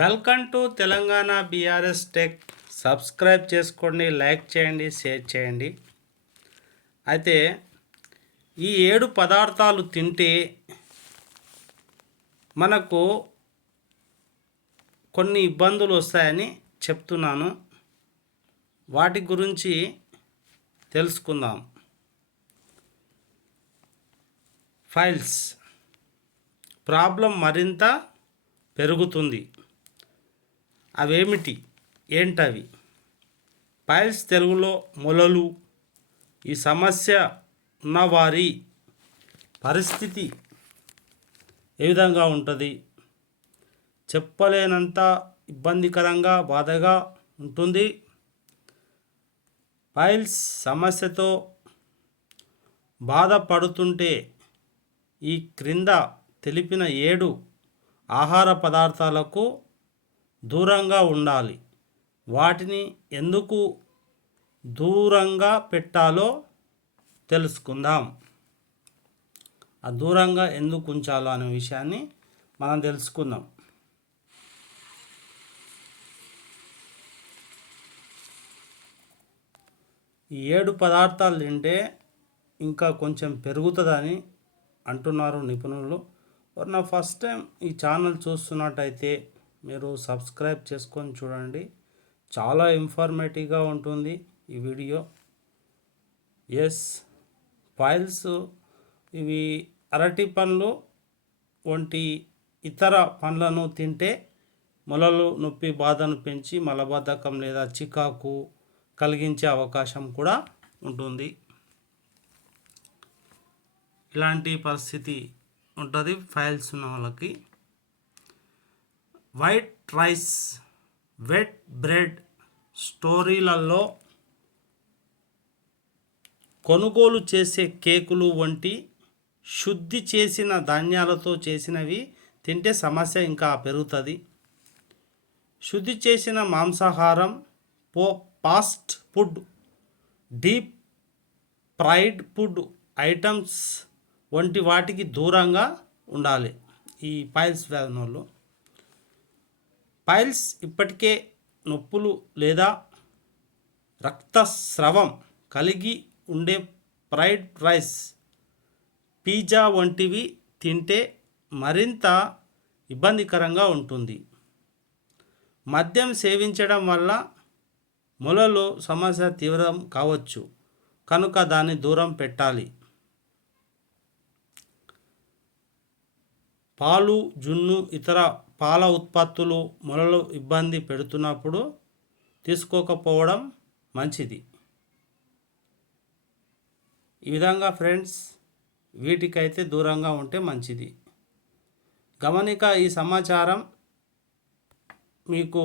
Welcome to Telangana BRS tech. Subscribe చేసుకోండి like చేయండి share చేయండి. అయితే ఈ ఏడు పదార్థాలు తింటే మనకు కొన్ని ఇబ్బందులు వస్తాయని చెప్తున్నాను. వాటి గురించి తెలుసుకుందాం. ఫైల్స్. ప్రాబ్లం మరింత పెరుగుతుంది. అవేమిటి? ఏంటవి? పైల్స్ తెలుగులో మొలలు. ఈ సమస్య ఉన్నవారి పరిస్థితి ఏ విధంగా ఉంటుంది? చెప్పలేనంత ఇబ్బందికరంగా బాధగా ఉంటుంది. పైల్స్ సమస్యతో బాధపడుతుంటే ఈ క్రింద తెలిపిన ఏడు ఆహార పదార్థాలకు దూరంగా ఉండాలి. వాటిని ఎందుకు దూరంగా పెట్టాలో తెలుసుకుందాం. ఆ దూరంగా ఎందుకు ఉంచాలో అనే విషయాన్ని మనం తెలుసుకుందాం. ఈ ఏడు పదార్థాలు తింటే ఇంకా కొంచెం పెరుగుతుందని అంటున్నారు నిపుణులు. నా ఫస్ట్ టైం ఈ ఛానల్ చూస్తున్నట్టయితే మీరు సబ్స్క్రైబ్ చేసుకొని చూడండి. చాలా ఇన్ఫర్మేటివ్గా ఉంటుంది ఈ వీడియో. ఎస్ ఫైల్స్ ఇవి అరటి పండ్లు వంటి ఇతర పండ్లను తింటే మొలలు నొప్పి బాధను పెంచి మలబద్ధకం లేదా చికాకు కలిగించే అవకాశం కూడా ఉంటుంది. ఇలాంటి పరిస్థితి ఉంటుంది ఫైల్స్ ఉన్న వాళ్ళకి. వైట్ రైస్ వెట్ బ్రెడ్ స్టోరీలలో కొనుగోలు చేసే కేకులు వంటి శుద్ధి చేసిన ధాన్యాలతో చేసినవి తింటే సమస్య ఇంకా పెరుగుతుంది. శుద్ధి చేసిన మాంసాహారం పో fast food deep fried food items వంటి వాటికి దూరంగా ఉండాలి. ఈ పైల్స్ వ్యాధిన వాళ్ళు పైల్స్ ఇప్పటికే నొప్పులు లేదా రక్తస్రవం కలిగి ఉండే ఫ్రైడ్ రైస్ పిజ్జా వంటివి తింటే మరింత ఇబ్బందికరంగా ఉంటుంది. మద్యం సేవించడం వల్ల మొలలు సమస్య తీవ్రం కావచ్చు. కనుక దాన్ని దూరం పెట్టాలి. పాలు జున్ను ఇతర పాల ఉత్పత్తులు మొలలు ఇబ్బంది పెడుతున్నప్పుడు తీసుకోకపోవడం మంచిది. ఈ విధంగా ఫ్రెండ్స్ వీటికైతే దూరంగా ఉంటే మంచిది. గమనిక ఈ సమాచారం మీకు